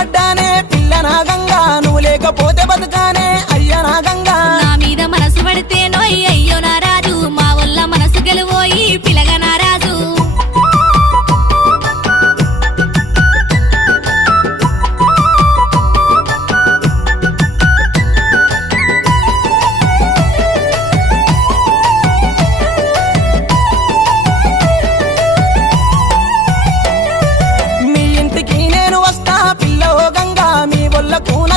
పడ్డానే పిల్ల నా గంగా నువ్వు లేకపోతే బతుకానే అయ్య నా గంగా నా మీద మనసు పడితే నోయ్ అయ్యో నా రాజు మా వల్ల మనసు గెలువోయి పిలగ నా రాజు మీ ఇంటికి నేను వస్తా పిల్ల ఓ గంగా మీ వల్ల కూన